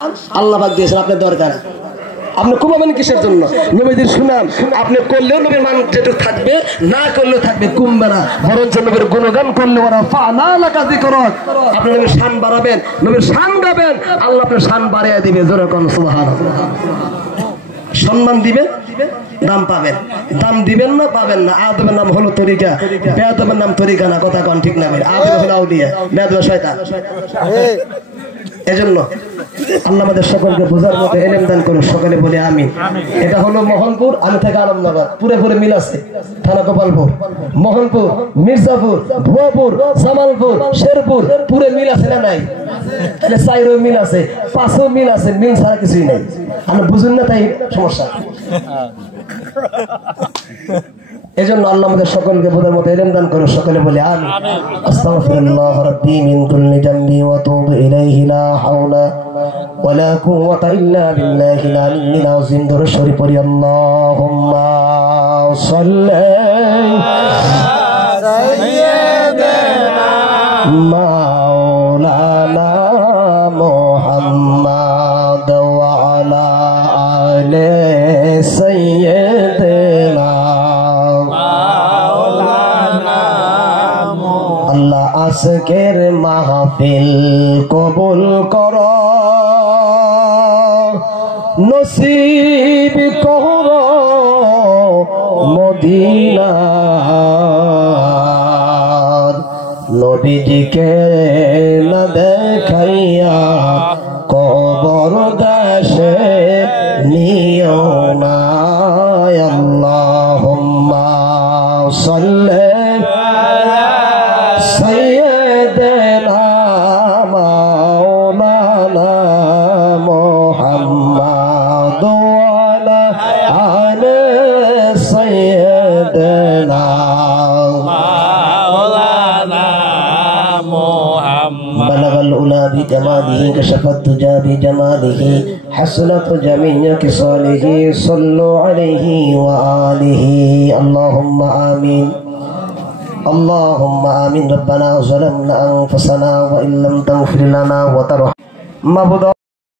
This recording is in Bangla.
আল্লাহ পাক দিয়েছেন, আপনার দরকার। আপনি কুমাবেন কিসের জন্য? নবীদের সুনাম আপনি করলেও নবীর মান যেটুকু থাকবে, না করলেও থাকবে, কমবে না, বরঞ্চ নবীর গুণগান করলে ওরা ফানা লাকাজি করত। আপনি নবীর শান বাড়াবেন, নবীর শান গাবেন, আল্লাহ আপনার শান বাড়িয়ে দিবে। জোরে কোন সুবহানাল্লাহ। সম্মান দিবেন, দাম পাবেন। দাম দিবেন না, পাবেন না। আদমের নাম হলো তরিকা, বেয়াদবের নাম তরিকা না। কথা কোন ঠিক না ভাই? আদম হলো আউলিয়া, বেয়াদব শয়তান। এজন্য আল্লাহ আমাদের সকলকে বোঝার মতো ইলম দান করুন। সকলে বলি আমিন। এটা হলো মোহনপুর, আমি থেকে আলমনগর, পুরে মিল আছে। থানা গোপালপুর, মোহনপুর, মির্জাপুর, ভুয়াপুর, জামালপুর, শেরপুর, পুরে মিল আছে না নাই? চাইরও মিল আছে, পাঁচও মিল আছে, মিল ছাড়া কিছুই নেই। আপনি বুঝুন না, তাই সমস্যা। এজন্য আল্লাহ আমাদের সকলকে বোঝার মতো ইলম দান করুন। সকলে বলি আমিন। আস্তাগফিরুল্লাহ রাব্বি মিন কুল্লি যামবি ওয়া তুবু ইলাইহি লা হাওলা ওয়া লা কুওয়াতা ইল্লা বিল্লাহিল আলিয়্যিল আযীম। দরুদ শরীফ পড়ি। আল্লাহুম্মা সাল্লি আলা সাইয়্যিদিনা মাওলানা মুহাম্মাদ ওয়া আলা আলি সাইয়্যিদিনা। আল্লাহ আজকের মাহফিল কবুল কর, নসিব কর মদিনার। নবীজিকে না দেখাইয়া কবর দেশে নিও না। আল্লাহুম্মা সাল্লি সাইয়্যিদিনা মাওলানা মুহাম্মাদ ওয়া আলা আলি সাইয়্যিদিনা মাওলানা মুহাম্মাদ। বালাগাল উলা বিকামালিহি কাশাফাত তুজা বিজামালিহি হাসনাত জামিউ কিসালিহি সাল্লু আলাইহি ওয়া আলিহি। আল্লাহুম্মা আমিন। اللهم آمين. ربنا ظلمنا أنفسنا وإن لم تغفر لنا وترحمنا